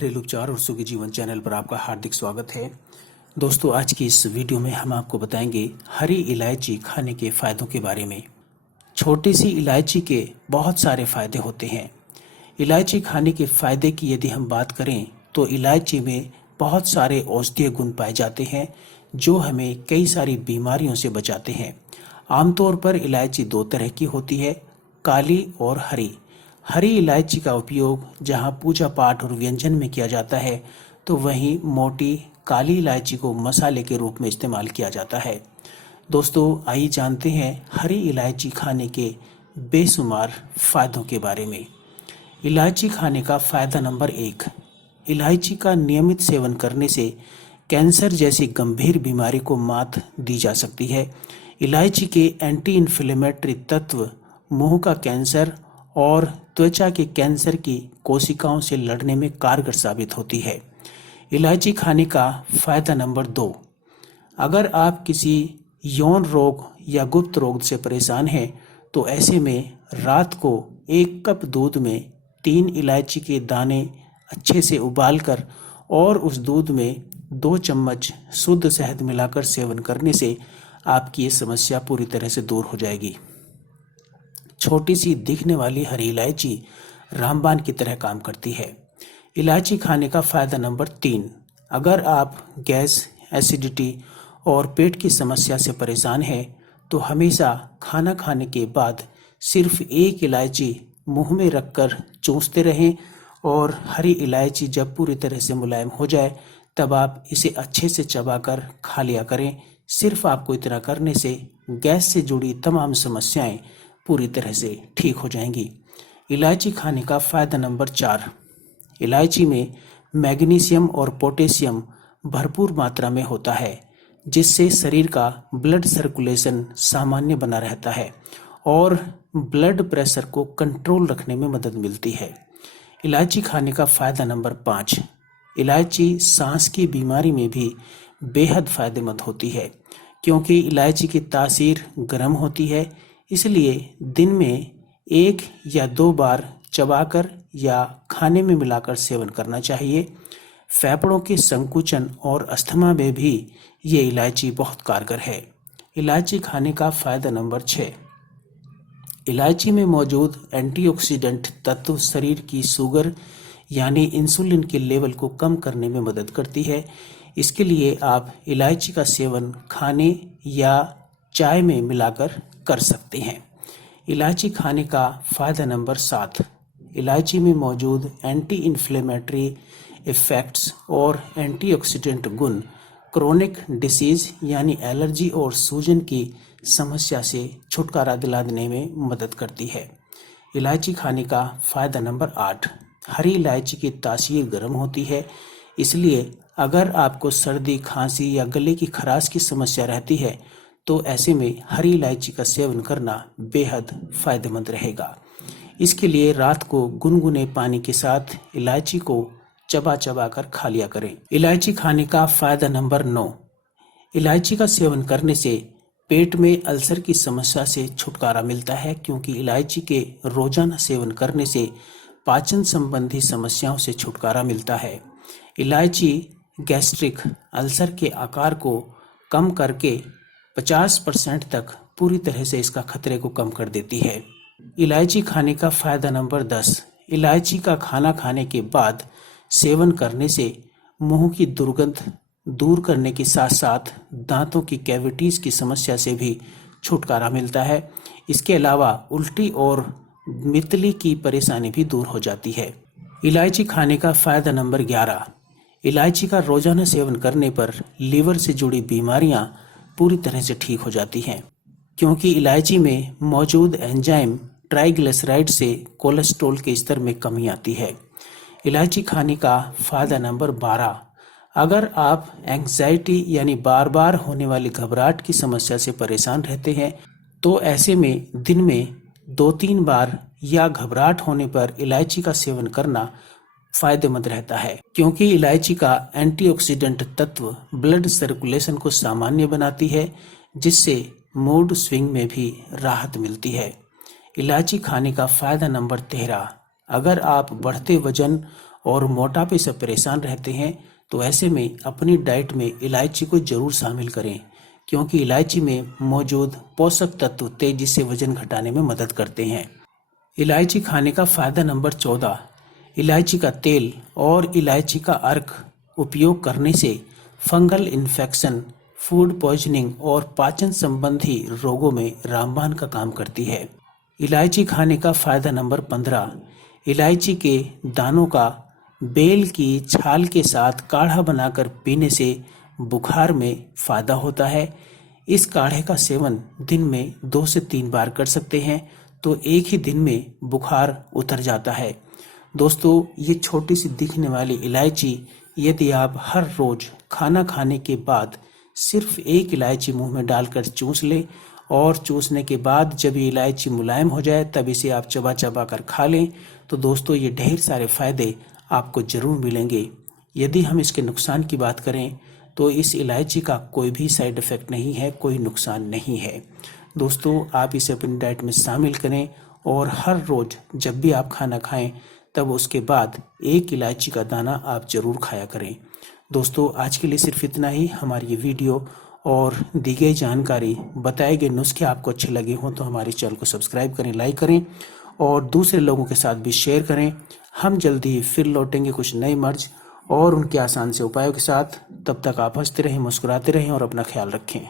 घरेलू उपचार और सुखी जीवन चैनल पर आपका हार्दिक स्वागत है। दोस्तों, आज की इस वीडियो में हम आपको बताएंगे हरी इलायची खाने के फायदों के बारे में। छोटी सी इलायची के बहुत सारे फायदे होते हैं। इलायची खाने के फायदे की यदि हम बात करें तो इलायची में बहुत सारे औषधीय गुण पाए जाते हैं जो हमें कई सारी बीमारियों से बचाते हैं। आमतौर पर इलायची दो तरह की होती है, काली और हरी। हरी इलायची का उपयोग जहां पूजा पाठ और व्यंजन में किया जाता है तो वहीं मोटी काली इलायची को मसाले के रूप में इस्तेमाल किया जाता है। दोस्तों, आइए जानते हैं हरी इलायची खाने के बेशुमार फायदों के बारे में। इलायची खाने का फायदा नंबर 1, इलायची का नियमित सेवन करने से कैंसर जैसी गंभीर बीमारी को मात दी जा सकती है। इलायची के एंटी इन्फ्लेमेटरी तत्व मुंह का कैंसर और त्वचा के कैंसर की कोशिकाओं से लड़ने में कारगर साबित होती है। इलायची खाने का फायदा नंबर 2, अगर आप किसी यौन रोग या गुप्त रोग से परेशान हैं तो ऐसे में रात को 1 कप दूध में 3 इलायची के दाने अच्छे से उबालकर और उस दूध में 2 चम्मच शुद्ध शहद मिलाकर सेवन करने से आपकी ये समस्या पूरी तरह से दूर हो जाएगी। छोटी सी दिखने वाली हरी इलायची रामबाण की तरह काम करती है। इलायची खाने का फायदा नंबर 3, अगर आप गैस, एसिडिटी और पेट की समस्या से परेशान हैं तो हमेशा खाना खाने के बाद सिर्फ 1 इलायची मुंह में रखकर चूसते रहें और हरी इलायची जब पूरी तरह से मुलायम हो जाए तब आप इसे अच्छे से चबाकर खा लिया करें। सिर्फ आपको इतना करने से गैस से जुड़ी तमाम समस्याएं पूरी तरह से ठीक हो जाएंगी। इलायची खाने का फायदा नंबर 4, इलायची में मैग्नीशियम और पोटेशियम भरपूर मात्रा में होता है जिससे शरीर का ब्लड सर्कुलेशन सामान्य बना रहता है और ब्लड प्रेशर को कंट्रोल रखने में मदद मिलती है। इलायची खाने का फायदा नंबर 5, इलायची सांस की बीमारी में भी बेहद फायदेमंद होती है क्योंकि इलायची की तासीर गर्म होती है, इसलिए दिन में 1 या 2 बार चबाकर या खाने में मिलाकर सेवन करना चाहिए। फेफड़ों के संकुचन और अस्थमा में भी ये इलायची बहुत कारगर है। इलायची खाने का फायदा नंबर 6, इलायची में मौजूद एंटीऑक्सीडेंट तत्व शरीर की शुगर यानी इंसुलिन के लेवल को कम करने में मदद करती है। इसके लिए आप इलायची का सेवन खाने या चाय में मिलाकर कर सकते हैं। इलायची खाने का फायदा नंबर 7, इलायची में मौजूद एंटी इन्फ्लेमेटरी इफेक्ट्स और एंटीऑक्सीडेंट गुण क्रोनिक डिसीज यानी एलर्जी और सूजन की समस्या से छुटकारा दिलाने में मदद करती है। इलायची खाने का फायदा नंबर 8, हरी इलायची की तासीर गर्म होती है, इसलिए अगर आपको सर्दी, खांसी या गले की खराश की समस्या रहती है तो ऐसे में हरी इलायची का सेवन करना बेहद फायदेमंद रहेगा। इसके लिए रात को गुनगुने पानी के साथ इलायची को चबा चबा कर खा लिया करें। इलायची खाने का फायदा नंबर 9, इलायची का सेवन करने से पेट में अल्सर की समस्या से छुटकारा मिलता है क्योंकि इलायची के रोजाना सेवन करने से पाचन संबंधी समस्याओं से छुटकारा मिलता है। इलायची गैस्ट्रिक अल्सर के आकार को कम करके 50% तक पूरी तरह से इसका खतरे को कम कर देती है। इलायची खाने का फायदा नंबर 10, इलायची का खाना खाने के बाद सेवन करने से मुंह की दुर्गंध दूर करने के साथ साथ दांतों की कैविटीज की समस्या से भी छुटकारा मिलता है। इसके अलावा उल्टी और मितली की परेशानी भी दूर हो जाती है। इलायची खाने का फायदा नंबर 11, इलायची का रोजाना सेवन करने पर लीवर से जुड़ी बीमारियां पूरी तरह से ठीक हो जाती हैं क्योंकि इलायची में मौजूद एंजाइम ट्राइग्लिसराइड से कोलेस्ट्रॉल के स्तर में कमी आती है। इलायची खाने का फायदा नंबर 12, अगर आप एंग्जाइटी यानी बार बार होने वाली घबराहट की समस्या से परेशान रहते हैं तो ऐसे में दिन में 2-3 बार या घबराहट होने पर इलायची का सेवन करना फायदेमंद रहता है क्योंकि इलायची का एंटीऑक्सीडेंट तत्व ब्लड सर्कुलेशन को सामान्य बनाती है जिससे मूड स्विंग में भी राहत मिलती है। इलायची खाने का फायदा नंबर 13, अगर आप बढ़ते वजन और मोटापे से परेशान रहते हैं तो ऐसे में अपनी डाइट में इलायची को जरूर शामिल करें, क्योंकि इलायची में मौजूद पोषक तत्व तेजी से वजन घटाने में मदद करते हैं। इलायची खाने का फायदा नंबर 14। इलायची का तेल और इलायची का अर्क उपयोग करने से फंगल इन्फेक्शन, फूड पॉइजनिंग और पाचन संबंधी रोगों में रामबाण का काम करती है। इलायची खाने का फायदा नंबर 15। इलायची के दानों का बेल की छाल के साथ काढ़ा बनाकर पीने से बुखार में फायदा होता है। इस काढ़े का सेवन दिन में 2 से 3 बार कर सकते हैं तो एक ही दिन में बुखार उतर जाता है। दोस्तों, ये छोटी सी दिखने वाली इलायची यदि आप हर रोज खाना खाने के बाद सिर्फ एक इलायची मुंह में डालकर चूस लें और चूसने के बाद जब ये इलायची मुलायम हो जाए तब इसे आप चबा चबा कर खा लें तो दोस्तों ये ढेर सारे फायदे आपको जरूर मिलेंगे। यदि हम इसके नुकसान की बात करें तो इस इलायची का कोई भी साइड इफेक्ट नहीं है, कोई नुकसान नहीं है। दोस्तों, आप इसे अपनी डाइट में शामिल करें और हर रोज जब भी आप खाना खाएं तब उसके बाद एक इलायची का दाना आप जरूर खाया करें। दोस्तों, आज के लिए सिर्फ इतना ही। हमारी ये वीडियो और दी गई जानकारी, बताए गए नुस्खे आपको अच्छे लगे हों तो हमारे चैनल को सब्सक्राइब करें, लाइक करें और दूसरे लोगों के साथ भी शेयर करें। हम जल्दी ही फिर लौटेंगे कुछ नए मर्ज और उनके आसान से उपायों के साथ। तब तक आप हंसते रहें, मुस्कुराते रहें और अपना ख्याल रखें।